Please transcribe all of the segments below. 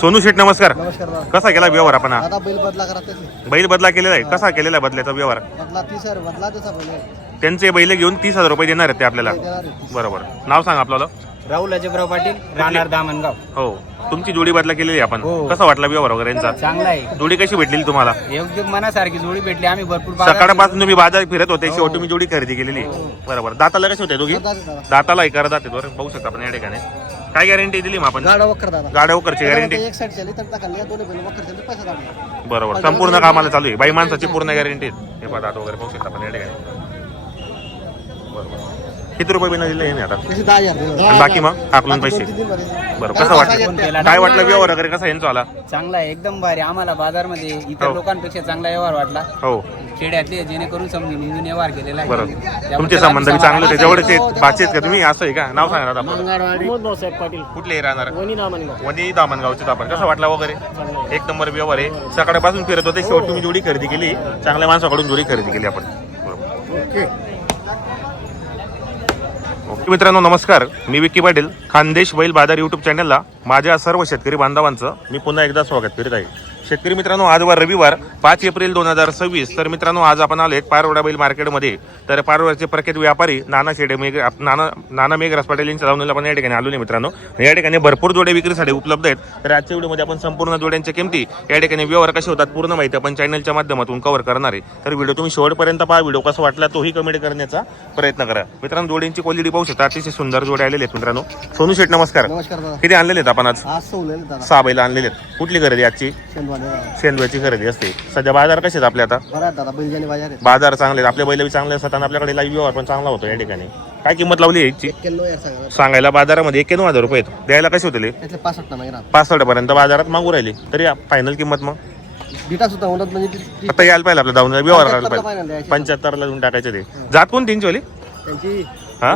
सोनू शेठ नमस्कार. नमस्कार दादा. कसा केला व्यवहार आपण हा? दादा बैल बदला करा त्याचे. बैल बदला केलेला आहे. कसा केलेला आहे बदल्याचा व्यवहार? बदला 30,000 बदला त्याचा बैल आहे. त्यांचे बैल घेऊन 30,000 रुपये देणार आहेत ते आपल्याला. देणार आहे. बरोबर. नाव सांग आपल्याला. राहुल अजयराव पाटील, राहणार दामणगाव. हो, तुमची जोडी बदला केलेली आहे आपण. हो. कसा वाटला व्यवहार वगैरे यांचा? चांगला आहे. जोडी कशी भेटली तुम्हाला? योग्य मनासारखी जोडी भेटली. आम्ही भरपूर बाजार सकाळपासून तुम्ही बाजार फिरत होते, शेवटी तुम्ही जोडी खरेदी केलेली. बरोबर. दाताला कसे होते दोघी? दादा. दाताला एक करत जाते बरं, बघू शकता आपण या ठिकाणी. काय गॅरंटी दिली मग आपण? गाडा वक्कर दादा. गाड्या वगैरेची गॅरंटी. एक साइड चली तर टाकली दोन्ही बैल वक्कर चली पैसा दादा. बरोबर. संपूर्ण कामाला चालू आहे. बाई माणसाची पूर्ण गॅरंटी. हे पहा दात वगैरे बघू शकता आपण या ठिकाणी. बरोबर. किती रुपये बिना दिले याने आता? त्याचे 10,000 दिले. आणि बाकी मग टाकलून पैसे. बरं. कसं वाटलं? काय वाटलं व्यवहार वगैरे कसा यांचा आला? चांगला आहे. एकदम भारी. आम्हाला बाजारमध्ये इतर हो. लोकांपेक्षा चांगला व्यवहार वाटला. हो खेड्यातले जेणेकरून समजून व्यवहार केलेला आहे. बरोबर. त्याबद्दल तुमचे संबंध बी आम्ही चांगले होते. समाधानी जेवढेचे बातचीत का तुम्ही असं आहे का? नाव सांगा दादा आपण. भाऊसाहेब पाटील. कुठले राहणार? वणी दामणगाव. वनी दामणगावचे आपण. कसा वाटला वगैरे? एक नंबर व्यवहार आहे. सकाळपासून फिरत होते, शेवट तुम्ही जोडी खरेदी केली. चांगल्या माणसाकडून जोडी खरेदी केली आपण. बरोबर. ओके. ओके मित्रांनो नमस्कार. मी विक्की पाटील, खानदेश बैल बाजार यूट्यूब चॅनलला माझ्या सर्व शेतकरी बांधवांचं मी पुन्हा एकदा स्वागत करीत आहे. शेतकरी मित्रांनो, आज वार रविवार 5 एप्रिल 2026. तर मित्रांनो, आज आपण आलेत पारोडा बैल मार्केटमध्ये. तर पारोड्याचे प्रख्यात व्यापारी नाना शेडे नाना मेघराज पाटील यांच्या जाऊन आपण या ठिकाणी आलो नाही मित्रांनो. या ठिकाणी भरपूर जोडे विक्रीसाठी उपलब्ध आहेत. तर आजच्या व्हिडिओमध्ये आपण संपूर्ण जोड्यांच्या किमती, या ठिकाणी व्यवहार कसे होतात पूर्ण माहिती आपण चॅनलच्या माध्यमातून कव्हर करणार आहे. तर व्हिडिओ तुम्ही शेवटपर्यंत पहा. व्हिडिओ कसा वाटला तोही कमेंट करण्याचा प्रयत्न करा. मित्रांनो, जोड्यांची क्वालिटी पाहू शकता. अतिशय सुंदर जोडे आलेले आहेत मित्रांनो. सोनू शेठ नमस्कार. नमस्कार दादा. किती आणलेले आहेत आपण आज? आज सोडलेले दादा. 6 बैल आणलेले आहेत. कुठली खरेदी आजची? शेंदवाने दादा. शेंदव्याची खरेदी असते. सध्या बाजार कसे आहेत आपले आता? बरं आहे दादा. बैलजानी बाजार आहे. बाजार चांगले आहेत. आपले बैल बी चांगले असतात आणि आपल्याकडे लाईव्ह व्यवहार पण चांगला होतो या ठिकाणी. काय किंमत लावली आहे याची? 91,000 सांगा. सांगायला बाजारामध्ये 91,000 रुपये आहेत. द्यायला कसे होते? त्यातले 65 ना महिना. 65 पर्यंत बाजारात मागू राहिली. तरी फायनल किंमत मग डिटा सुद्धा होणार म्हणजे आता यायला पाहिजे आपल्या जाऊन व्यवहार करायला 75 ला पाहिजे. final द्यायची. 75 ला देऊन टाकायचे ते. जात कोण त्यांची वाली? त्यांची हा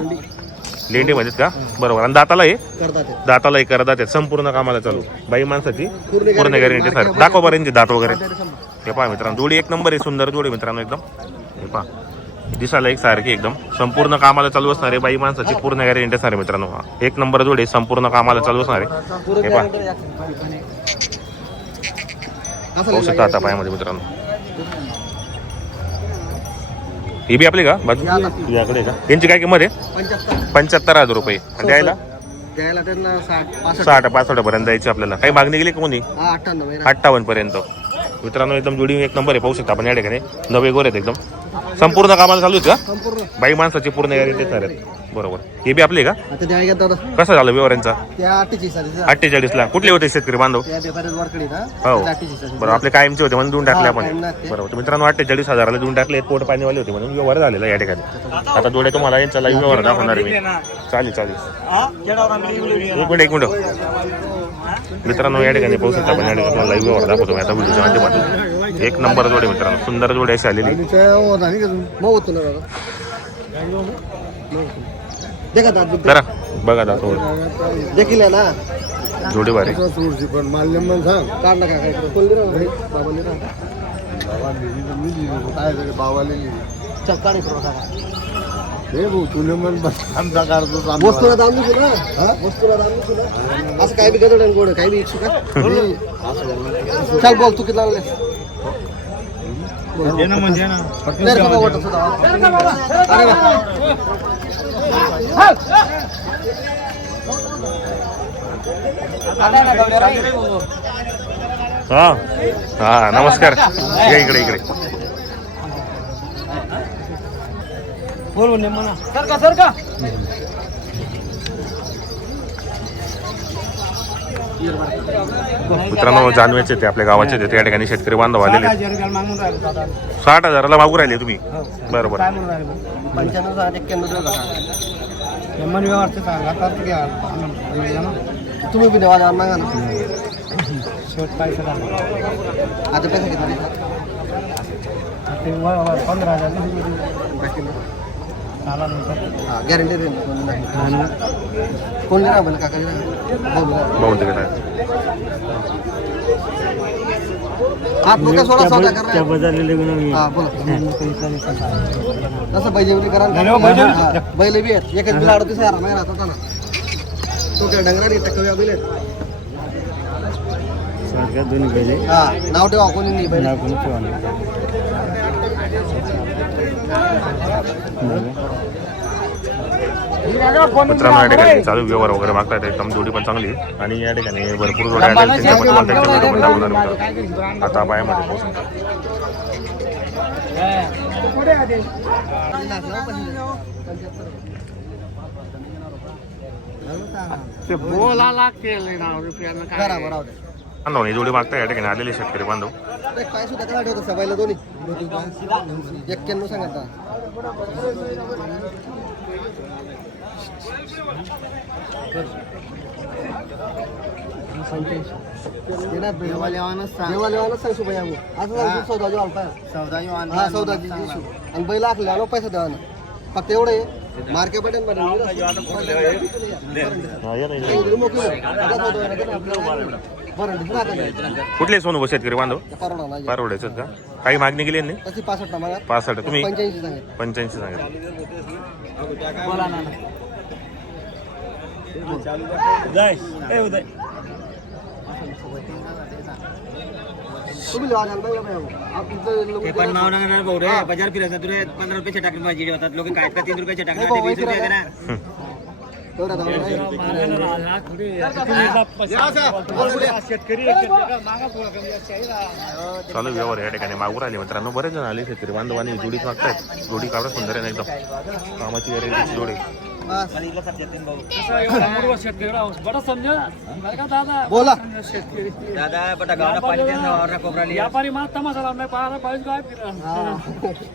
लेंडीमध्ये का? बरोबर. आणि दाताला हे करतात ते. दाताला हे करतात आहेत. संपूर्ण कामाला चालू. बाई माणसाची पूर्ण पूर्ण गॅरंटी सर. दाखवा बरं यांची दात वगैरे. guarantee. हे पहा मित्रांनो, जोडी एक नंबर आहे. सुंदर जोडी मित्रांनो एकदम. हे पहा दिसायला एक सारखी एकदम. संपूर्ण कामाला चालू असणारे बाई माणसाची पूर्ण गॅरंटी असणार आहे मित्रांनो. एक नंबर जोडी संपूर्ण कामाला चालू असणार आहे. पूर्ण हे पहा guarantee आहे. असं पाहू शकता आता पायामध्ये मित्रांनो. ही बी आपली का बाजू या आता. तुझ्याकडे का? यांची काय किंमत आहे? 75. 75,000 रुपये. आणि द्यायला द्यायला त्यांना 60 60-65 पर्यंत द्यायची आपल्याला. काही मागणी गेली का कोणी? 58 महिना. 58 पर्यंत. मित्रांनो एकदम जोडी एक नंबर आहे. पाहू शकता आपण या ठिकाणी. नवे गोर आहेत एकदम. संपूर्ण कामाला चालू आहेत का? संपूर्ण. बाई माणसाची पूर्ण गॅरंटी असणार आहेत. बरोबर. हे बी आपली का? आता द्या घेत दादा. कसं झालं व्यवहारांचा? त्या 48 सालीचा. 48 ला. कुठले होते शेतकरी बांधव? त्या व्यापाऱ्यात वरकडे ना. हो. त्या 48 सालीचा. बरोबर. आपले कायमचे होते म्हणून देऊन टाकले हा, आपण. कायम ना ते. बरोबर. तर मित्रांनो 48,000 ला देऊन टाकले. पोट पाणीवाले होते म्हणून व्यवहार झालेला या ठिकाणी. आता जोडे तुम्हाला यांचा लाईव्ह व्यवहार दाखवणार आहे मी. चालेल. एक मिनिट. मित्रांनो या ठिकाणी पाहू शकता आपण या ठिकाणी लाईव्ह व्यवहार दाखवतो मी आता व्हिडिओच्या माध्यमातून. एक नंबर जोडे मित्रांनो. सुंदर जोडे अशी आलेली. करा बघा दाखव. देखील आहे ना. जोडी भारी. पण माल्यमन सांग काढ ना काय कोल्ली रे बाबाली रे बाबाली चल काढी करू नका हे भाऊ तुले मन आमचा करतो वस्तूला दाम देऊ ना. वस्तूला दाम देऊ ना. असं काय बी गदड आणि गोड काय बी 100 का चल बोल तू किती लागले दे ना म्हणजे ना अरे हा हा नमस्कार. इकडे बोल म्हणा सर का मित्रांनो जानवेचे ते आपल्या गावाचे ते त्या ठिकाणी शेतकरी बांधव आलेले. 60,000 ला मागू राहिले तुम्ही? बरोबर. 95 तुम्ही बी देवा जाणार ना शेवट काय आता पैसे किती 15,000 गॅरंटी देईन कोण देणार बोल काका बहुतेक काय आप लोग सोळा सौदा कर रहे हैं हां बोला तसं बैजेवली करा बैल बी आहेत एकच बिल 38,000 नाही राहत होता ना तो काय डंगराने टक्कव्या बिल आहेत हा नाव ठेवा कोणी नाही बैल. मित्रांनो या ठिकाणी चालू व्यवहार वगैरे मागतात एकदम जोडी पण चांगली आहे. आणि या ठिकाणी भरपूर जोड्या आल्या आहेत. त्यांच्यामध्ये पण त्यांच्या व्हिडिओ पण दाखवणार मित्रांनो. आता पायामध्ये पोहोचू. बरोबर राहू दे. बांधव ही जोडी मागता या ठिकाणी आलेले शेतकरी बांधव. काय सुद्धा काय ठेवतो सबायला दोन्ही 91 सांगत सांगतो भैया असं सौदाजी हा सौदाजी आणि बैल आखल्यावर पैसा द्यावा ना फक्त एवढं आहे मार्केट कुठले सोनू शेतकरी बांधव पारोड्याचे का काही मागणी केली यांनी? 65 तुम्ही 85 सांगितलं. बाजार फिरायचा तुला 15 रुपयाचे टाकले माझी होतात लोक काय का 3 रुपयाचे टाकले 20 रुपये ना. चालू व्यवहार या ठिकाणी मागू राहिले मित्रांनो. बरेच जण आले शेतकरी बांधवांनी जोडीच मागतायत. जोडी कावडा सुंदर आहे ना एकदम कामाची गॅरंटीची जोडी. बोला दादा बटा गावना पाणी देना और कोबराली व्यापारी मात तमाशा लावणार पाहता पाहिजे काय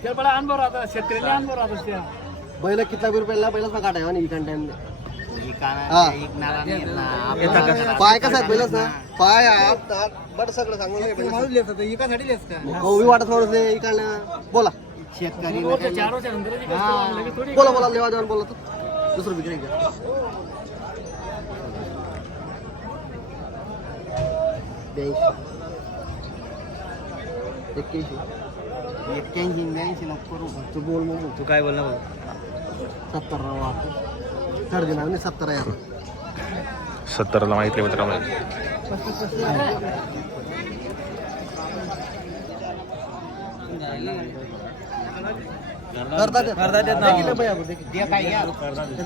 फिर बडा अनुभव राहता शेतकऱ्याला अनुभव राहता. बैल कितना रुपयाला पहिलाच मग काढाय आणि इकान टाइम पाय कसा आहे पहिलाच ना पाय हात बट सगळं सांगून वाटत थोडं इकडनं बोला शेतकरी बोला बोला लेवा देवान बोला तू दुसरं विक्री घ्या. तू बोल मग तू काय बोलणार 70 थर्ड दिना 70 आहे 70 ला माहिती मित्रांनो.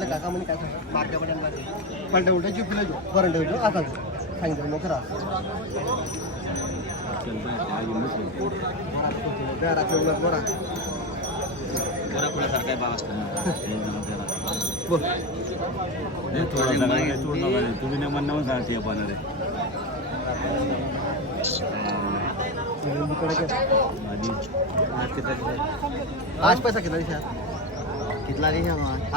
काका म्हणे काय पलट्या उलट्याची फुलं बरं ठेवतो आता सांगितलं मग खरा बरा तुम्ही म्हणणं सांगते आपण आज पैसा कितना दिशा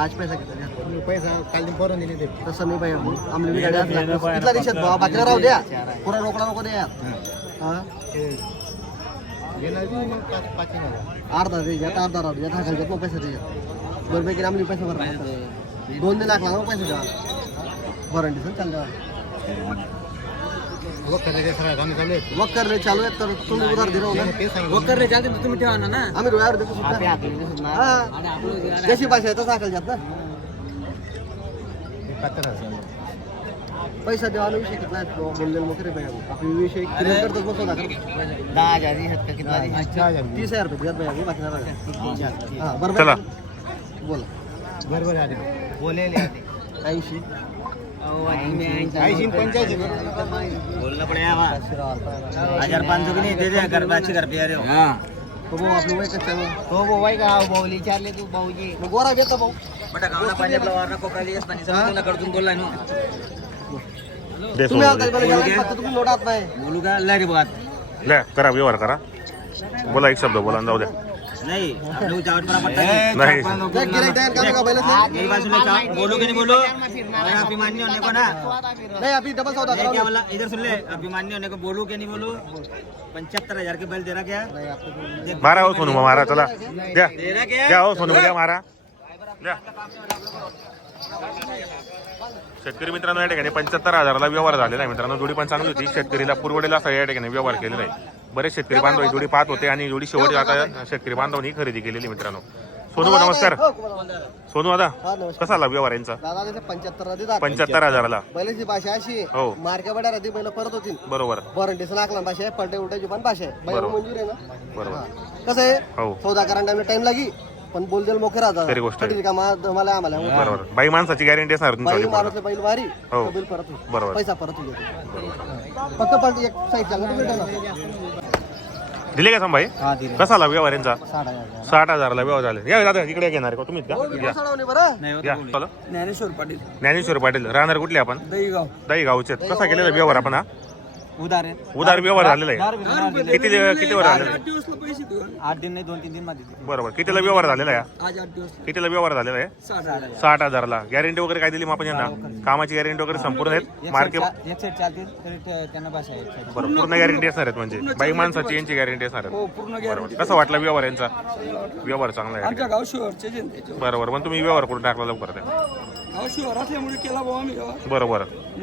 आज पैसा कितना पैसा काल करून दिले तसं नाही पाहिजे आमली कितला दिशात भावा बाकीला राहू द्या पुरा रोकडा नको द्या अर्धा द्यायच्यात अर्धा राहू द्या हाकालच्यात मग पैसा द्यायच्यात बरं की आमली पैसा भरला 2 लाख लागला पैसा द्या वॉरंटी सर चालू वक्कर रे चालू आहेत तर तुम्ही उधार दिलो ना वक्कर रे चालते तुम्ही ठेवा ना आम्ही रोयावर देतो जशी भाषा आहे तसं हाकालच्यात ना पैसा द्यावाला विषय कितना बोललेलं मोकरे पाहिजे विषय क्लिअर करतात मग सोडा 10,000 कितना 30,000 रुपये द्यात पाहिजे हां बरोबर बोला बरोबर बोलेले 80 बोलना पड़ेगा 1500 की नहीं दे दे घर अच्छी घर पे आ रहे हो तो वो आप लोग का तो वो वाई का बाऊली चार ले तू बाऊजी मग गोरा घेतो भाऊ बटा गावना पाणी आपला वारणा कोपराली पाणी समजून कडून बोललाय ना तुम्ही आता फक्त तुम्ही लोटात नाही बोलू का लय बात ले करा व्यवहार करा. बोला एक शब्द बोला जाऊ द्या. नहीं आप लोग चावट पर पड़ता है नाही गिरेक डायल करने का पहले से मेरी बात सुनो बोलो कि नहीं बोलो अगर अभिमानी होने को ना नहीं अभी डबल सौदा क्या करो बोला इधर सुन ले अभिमानी होने को बोलू कि नहीं बोलू 75,000 के बैल दे रहा क्या मारा हो सोनू मारा चला द्या दे रहा क्या द्या हो सोनू द्या मारा द्या. शेतकरी मित्रांनो या ठिकाणी 75,000ला व्यवहार झालेला आहे मित्रांनो. जोडी पण चांगली होती. शेतकरीला पुरवडेला असा या ठिकाणी व्यवहार केलेला आहे. बरेच शेतकरी बांधव जोडी पाहत होते आणि जोडी शेवटी आता शेतकरी बांधवांनी खरेदी केलेली मित्रांनो. सोनू भाऊ, नमस्कार. हो, बोला. सोनू दादा हा, नमस्कार. कसा आला व्यवहार यांचा? दादा त्याचे 75 देतात 75,000ला. बैलाची भाषा अशी आहे हो. मार्के बड्या राहते बैल परत होतील बरोबर वॉरंटीचं नाकला भाषा आहे पलटे उलटायची पण भाषा आहे बैल बरोबर. मंजूर आहे ना बरोबर. हा. कसं आहे हो सौदा करायला टाइम लागी पण बोल देल मोके राहतात खरी गोष्ट आहे. कधी का मला आम्हाला बरोबर. बाई माणसाची गॅरंटी असणार बैल तुमच्यावाली मारत पूर्ण. बैल वारी हो. तो बैल परत होईल बरोबर. पैसा परत होईल फक्त पण एक साईड चांगलं दिले का संभाई? हा दिले कसा आला व्यवहार यांचा? 60,000 60,000ला व्यवहार झाले. या दादा इकडे घेणार का तुम्हीच का? या. बरं या चला. ज्ञानेश्वर पाटील ज्ञानेश्वर पाटील राहणार कुठले आपण? दहीगाव दही गावचे. कसा केलेला व्यवहार आपण हा? उदार उदार व्यवहार झालेला आहे. किती वर झालेला आहे? दिवसला पैसे देऊ 8 दिन नाही 2-3 दिन मध्ये बरोबर. कितीला व्यवहार झालेला आहे? आज 8 दिवस कितीला व्यवहार झालेला आहे? 60,000ला. गॅरंटी वगैरे काय दिली मग आपण यांना? कामाची गॅरंटी वगैरे संपूर्ण आहेत मार्केट एक साईड चालतील तरी त्यांना भाषा आहे बरोबर. पूर्ण गॅरंटी असणार आहेत म्हणजे बाई माणसाची यांची गॅरंटी असणार आहेत. पूर्ण बरोबर. कसं वाटला व्यवहार यांचा? व्यवहार चांगला आहे. आमच्या गाव शिवरचे जनतेचे बरोबर. पण तुम्ही व्यवहार करून टाकला लवकर ते. गाव शिवर असल्यामुळे केला भाऊ आम्ही बरोबर.